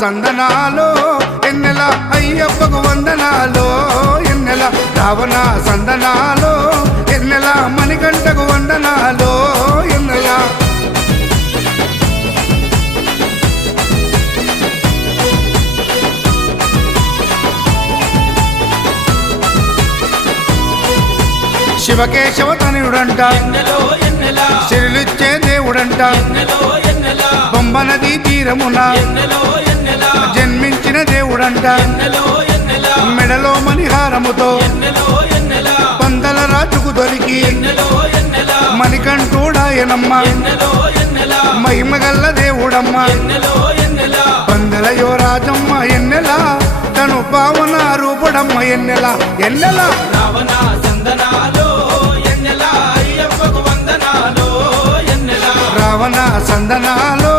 సందనాలో ఎన్నెల అయ్యప్పకు వందనాలో ఎన్నెల రావణ సందనాలో ఎన్నెల మణికంఠకు వందనాలో ఎన్నెల శివకేశవ తనయుడంట. ఎన్నెలా చెరులిచ్చే దేవుడంట. ఎన్నెలో ఎన్నెలా బొమ్మ నదీ తీరమున మెడలో మణిహారముతో పందల రాజుకు దొరికి మణికంఠుడాయనమ్మ మహిమగల్ల దేవుడమ్మ. పందల యువరాజమ్మ ఎన్నెల? తను పావన రూపుడమ్మ ఎన్నెల? ఎన్నెలా? రావణ సందనాలో